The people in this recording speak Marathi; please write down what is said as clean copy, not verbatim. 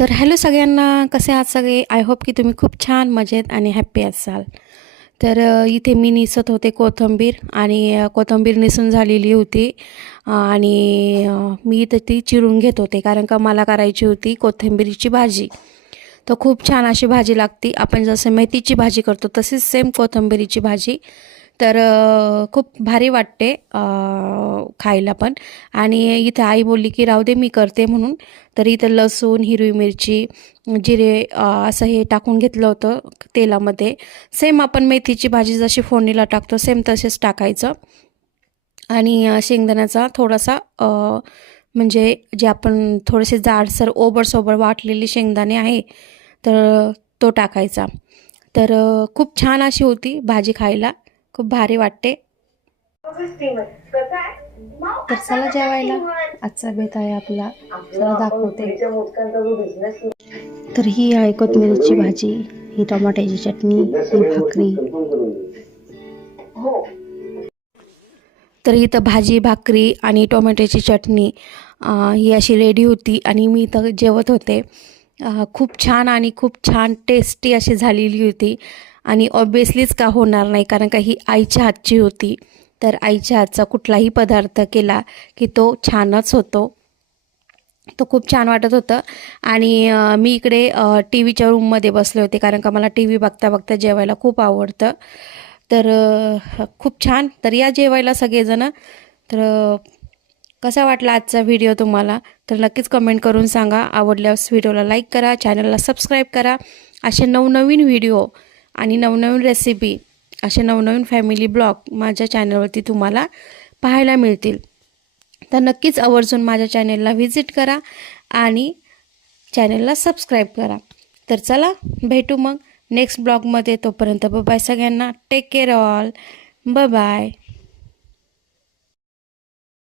तर हॅलो सगळ्यांना, कसे आहात सगळे? आय होप की तुम्ही खूप छान मजेत आणि हॅप्पी असाल. तर इथे मी निसत होते कोथिंबीर आणि कोथिंबीर निसून झालेली होती आणि मी इथं ती चिरून घेत होते कारण का मला करायची होती कोथिंबीरची भाजी. तर खूप छान अशी भाजी लागते. आपण जसं मेथीची भाजी करतो तशीच सेम कोथिंबीरची भाजी. तर खूप भारी वाटते खायला पण. आणि इथे आई बोलली की राहू दे मी करते म्हणून. तर इथं लसूण, हिरवी मिरची, जिरे असं हे टाकून घेतलं होतं तेलामध्ये. सेम आपण मेथीची भाजी जशी फोडणीला टाकतो सेम तसेच टाकायचं. आणि शेंगदाण्याचा थोडासा म्हणजे जे आपण थोडेसे जाडसर ओबडसोबड वाटलेले शेंगदाणे आहे तर तो टाकायचा. तर खूप छान अशी होती भाजी खायला, खूप भारी वाटते. तर चला जेवायला. आजचा बेत आहे आपला, चला दाखवते. तर ही आहे कोथिंबीरची भाजी, ही टमाट्याची चटणी, ही भाकरी. तर इथं भाजी, भाकरी आणि टोमॅटोची चटणी ही अशी रेडी होती आणि मी इथं जेवत होते. खूप छान आणि खूप छान टेस्टी अशी झालेली होती. आणि ऑब्वियसलीच का होणार नाही, कारण का ही आईच्या हातची होती. तर आईच्या हातचा कुठलाही पदार्थ केला की तो छानच होतो. तो खूप छान वाटत होतं. आणि मी इकडे टी व्हीच्या रूममध्ये बसले होते कारण का मला टी व्ही बघता बघता जेवायला खूप आवडतं. तर खूप छान. तर या जेवायला सगळेजण. तर कसा वाटला आजचा व्हिडिओ तुम्हाला? तर नक्कीच कमेंट करून सांगा. आवडल्यास व्हिडिओला लाईक करा, चॅनलला सबस्क्राईब करा. असे नवनवीन व्हिडिओ आणि नवनवीन रेसिपी, असे नवनवीन फॅमिली ब्लॉग माझ्या चॅनलवरती तुम्हाला पाहायला मिळतील. तर नक्कीच आवर्जून माझ्या चॅनलला व्हिजिट करा आणि चॅनलला सबस्क्राईब करा. तर चला भेटू मग नेक्स्ट ब्लॉगमध्ये. तोपर्यंत बाय सगळ्यांना. Take care all. बाय.